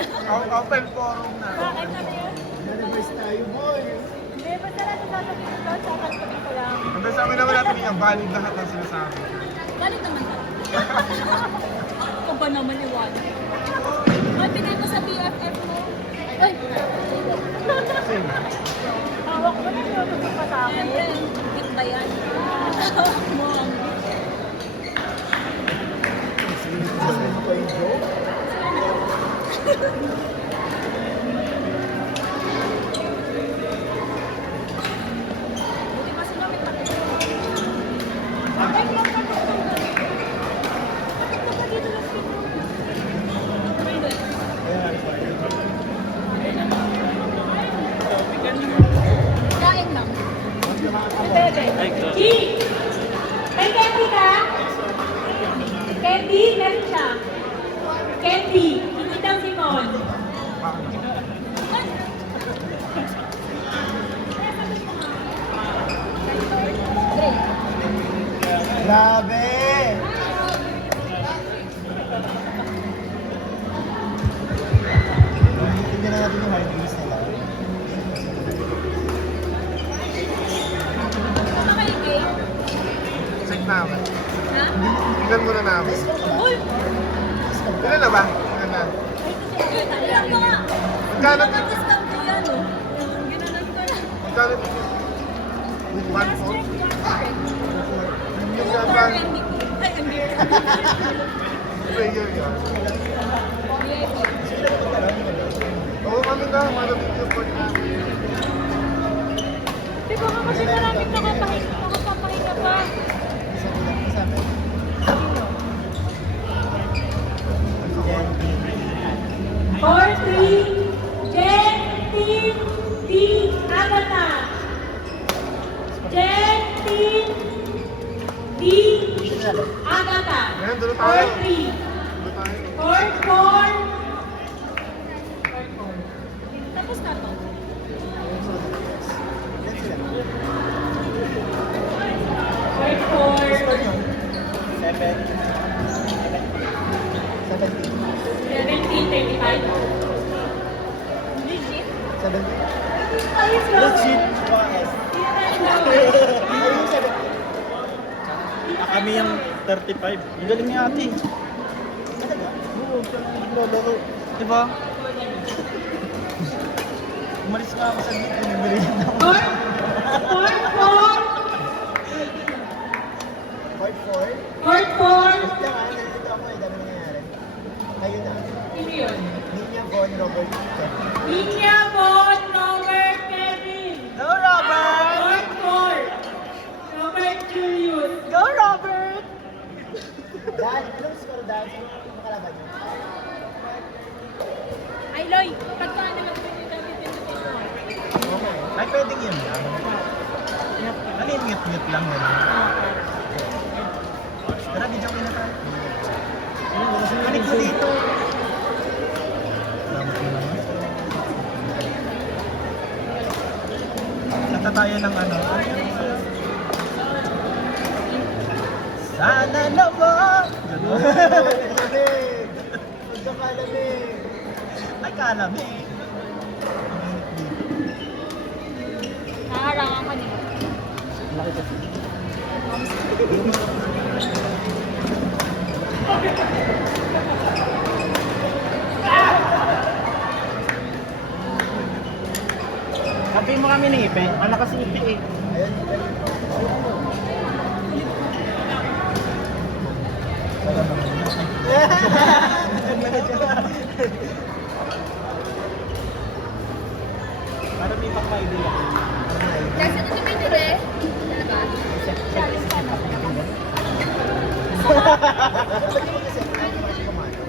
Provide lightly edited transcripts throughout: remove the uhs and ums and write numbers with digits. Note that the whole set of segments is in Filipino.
Open forum na. Bakit ano yun? Na-reverse tayo, boy. Hindi, basta lang sasabihin ko doon, sasabihin ko lang. Hanggang sa amin naman natin yung valid lahat ng sinasabi. Galit naman ka. Ikaw ba naman iwanan? Ay, bigay mo sa BFF mo. Ay! Hawak mo na yun, ito pa sa akin. Higit ba yan? Hawak mo ang Sasabihin ko yung joke. buti pa sila may pati. Ay, lang ka ito. Bakit ka ba dito lang sila? Kain lang. Bebe. G! May candy ka? Candy? Meron siya. Candy. Hindi daw si Mon. Grabe! Tingnan natin yung hard disk nila. Ano kayo, Kay? Check namin. Ha? Tingnan muna namin. Uy! Ilan na ba? Ilan na? Alam ko nga. Magkano? Discount ko yan, oh. Ginanon ko lang. Magkano? With one Last phone? check, last check. Yung Over ganda. MVP. Ay, MVP. Player yun. Oo, ano na, malamig yung phone namin. Di ba nga kasi maraming nakapahinga pa. Isa ko lang sa akin. Or three, Jen, Team, D, Agatha. Jen, Team, D, Agatha. Ayan, doon Or tayo. three. Doon tayo. Or four. Tapos na to. Yan sila. Or four. Score nyo? 17. 17:35. Legit? 17. Ayos lang. Legit. YS. Ayun yung 17. Kami yung 35. Ang galing ni ate. Talaga? Oo, siya ang naglolaro. Diba? Umalis nga ako sa dito. Nagbirin ako. Or four. Part 4. Or four. Basta nga, nalilito ako eh. Dami nangyayari. Ayun na. Sino yun? Linya Von Robert Kevin. Linya Von Robert Kevin. Go, Robert! Or four. Robert Julius. Go, Robert! Dan, anong score Dan? Sino makalaban nyo? Ay, Loy. Pagka naman ko dito, Okay. Ay, pwedeng yun lang. Ano yung mute-mute lang yun? Tara, video ko na tayo. Balik mo dito. Salamat mo naman. Kanta tayo ng ano. Sana naman. Ganun. Kalamig! Magkakalamig! Ay, kalamig. Nakaharangan ka niya. Kapi mo kami ng ipe. Ano kasi ipe eh. Ayun, Para may pang-idea ako. Kasi ito may dire. Talaga? Challenge ka na.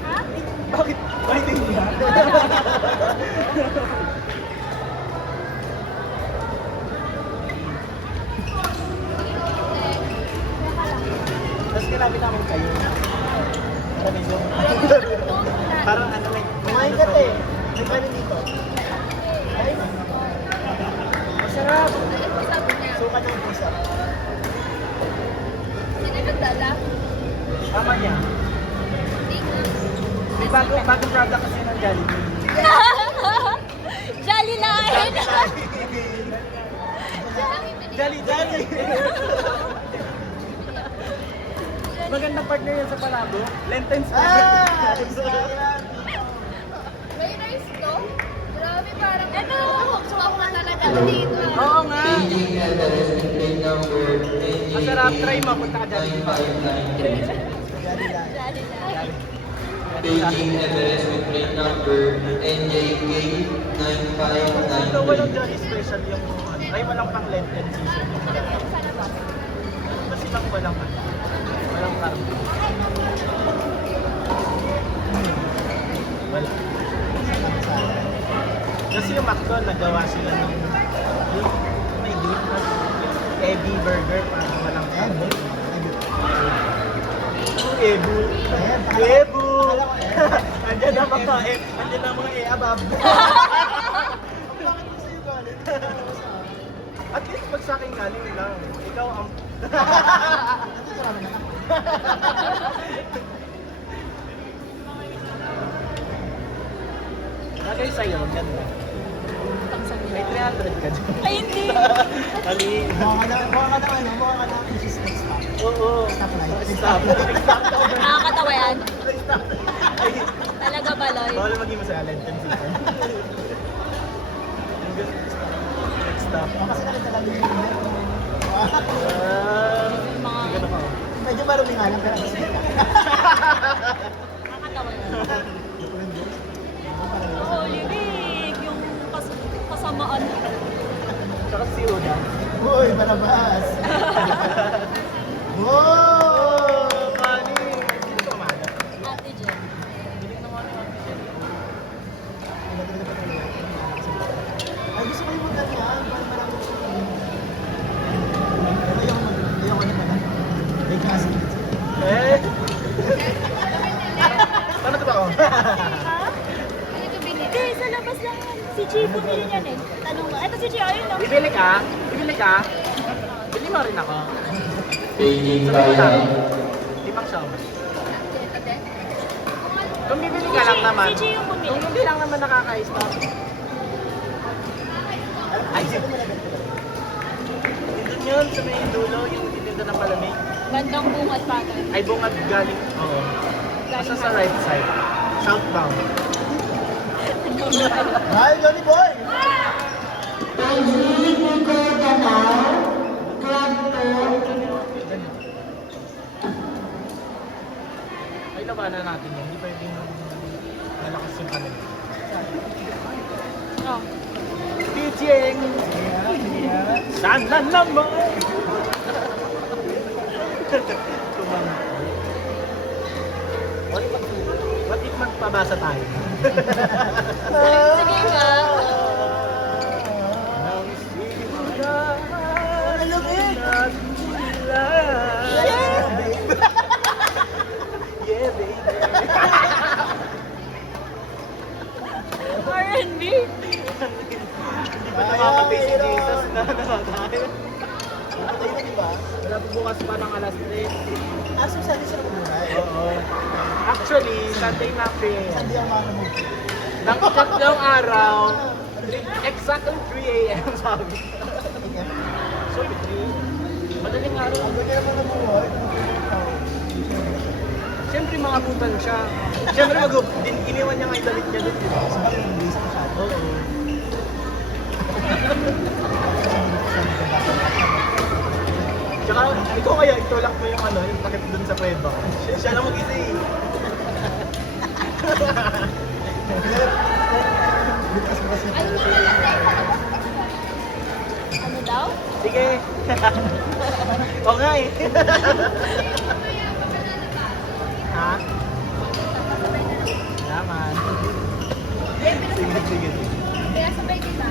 Ha? Bakit? Bakit hindi ha? Tapos kinabit namin kayo. Para medyo... Parang ano may... Kumain ka te. May kanin dito. Ay, Masarap! suka ng pusa. Sino nagdala? Tama niya. bagong product kasi ng Jollibee. Jolly Line! Jolly! Magandang partner yan sa Palabo. Lenten Ah! May rice to? Grabe, parang ano? Hopswap na talaga dito. Oo nga. Masarap. Try mo. Punta ka dyan. Jolly Line. Beijing Everest with train number NJK 959. Ito walang Jolly special yung ay walang pang Lenten season. Sana ba? Kasi lang walang karne. Wala. Kasi yung McDo nagawa sila ng may beef na Ebi burger parang walang karne. Ebu. Ebu. Andiyan na mga andiyan na mga abab. Bakit mo sa'yo galit? At least pag sa akin galing lang. Ikaw ang Natuturo naman ako. Lagay sa'yo, ganda. May 300 ka dyan. Ay, hindi. Kali. Mukha ka na Mrs. Next Stop. Oo. Stop light. Stop. Nakakatawa yan. Ay, Talaga baloy. bawal maging masaya Lenten season. Next stop. Kasi nakita lang yung winner. Mga Ganda ka. Medyo marumi nga lang pero ang sweet lang. nakakatawa yan. Holy Week, yung kasamaan. Tsaka si Uda. Uy, palabas. Wow! Funny. Sino ka umaga? Ate Jen. Biling naman yung Ate Jen. Ay, gusto ko yung magganyan. Parang marami gusto ko. Pero ayoko na pala. May kasi. Eh? Paano ito ba ako? Hindi, sa labas lang yan. Si Chi bumili niyan eh. Tanong mo. Eto si Chi, ayun no. Bibili ka? Bibili ka? Bili mo rin ako. Beijing Sabi ko lang. 5 Limang siya. Kung bibili ka lang naman. Si Chi yung bumili. Kung hindi lang naman nakaka-stop. Ay, doon yun sa may dulo, yung titinda ng palamig. Bandang bungat patay. Ay, bungad galing. Oo. Basta sa right side. Southbound. Hi, Johnny Boy! Ay, labanan natin yan. Hindi pwedeng malakas yung kanil. Oh. Teaching! Sana naman! Tumama. What if magpabasa tayo? Sige nga. Nang simula Malamig! nagmula. Yeah, baby. R&B. Hindi ba nakakapay si Jesus na nakakain? Patay na, di ba? Wala po bukas pa ng alas 3. Ah, so saan siya nabuhay? Oo. Actually, Sunday na Saan di ang mga namove? Nang tatlong araw, exactly 3 a.m. sabi. So, 3. Madaling araw. Ang ganda naman nabuhay. Siyempre, mga putan siya. Siyempre, iniwan niya nga yung dalit niya doon. di ba? Sa bagay, hindi sa masyado. Oo. Tsaka, ikaw kaya, itulak mo yung yung takip doon sa kuweba. Siya lang mag-isa eh. Ano daw? Sige. Oo nga eh. Ha? Naman. Sige, sige. Kaya sabay kita.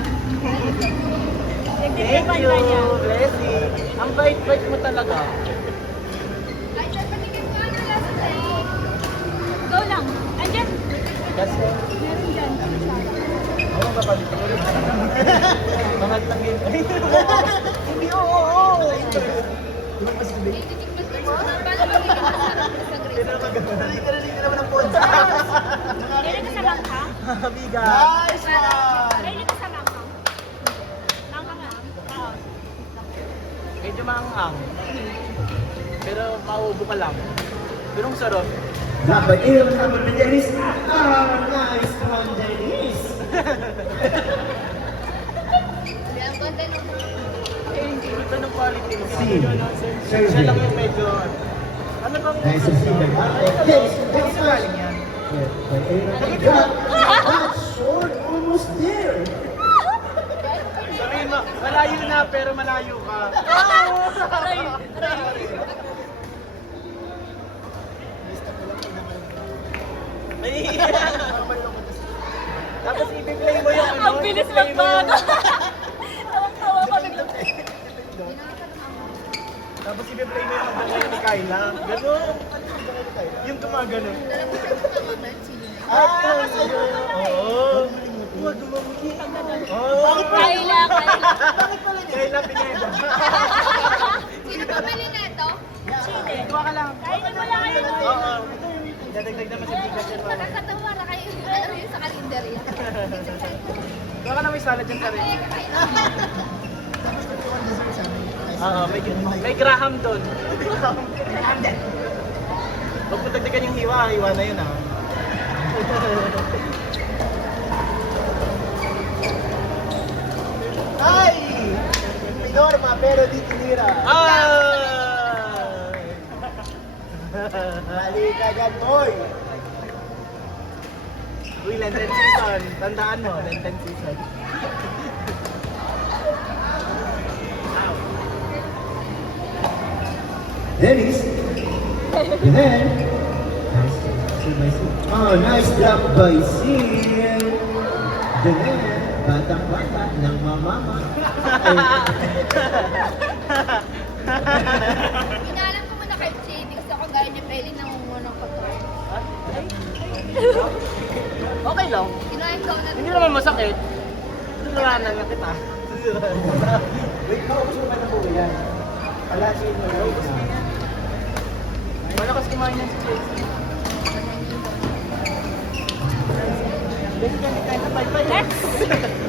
Thank you, Blessy. Ang bait-bait mo talaga. Go lang. Andyan. Kasi, Meron dyan. ako kapalit ko rin. Mahal lang yun. Hindi, oo. Ibang pa si Tubig? Paano magiging masarap sa Hindi ka naman ang ponsa. Biga. Nice one! Mahilig ka sa langhang. Langhang nga. Oo. Medyo maanghang. Pero mauubo ka lang. Pero ang sarap. Number 11 naman ni Dennis. Ah, nice one, Dennis. Ito ng quality. Si. Siya lang yung medyo... Ano bang... Nice receiver. Dennis, next one. Galing yan. That's short, almost there. Sabihin mo, malayo na pero malayo ka. Aray! Aray! Tapos i-play mo yung ano. Ang bilis i-play mo yung- magbago. Tawang-tawa pa bigla. Tapos i-play mo yung magdamay ni Kyla. Gano'n. Yung gumagano. Ah, Oo. Huwag gumamagi. Oo. Kayla, Kayla. Kyla Pineda. Sino pamili na ito? Kuha ka lang. Kainin mo lang kayo. Oo. Dadagdag naman sa bigas yan. mama. Nakakatawa na kayo. Ano yun sa kalendar yan? Kuha ka na may salad dyan sa rin. Oo, may Graham doon. Huwag mo dagdagan yung hiwa, hiwa na yun ah. Ay! Pinorma, pero di tinira. Ay! Mali ka dyan, boy. Uy, Lenten season. Tandaan mo, Lenten season. Dennis. Then, nice. Oh, nice drop by Seal. Then, batang-bata ng mamama. Inalam ko muna kay Che. Di gusto ko gaya niya Pelin nangungunang pagkain. Okay lang. Kinain ko na. Hindi naman masakit. Tinulanan na kita. Wait, kaubos mo ba na po yan? Palasin mo right now. Malakas kumain yan si Chelsea. Next!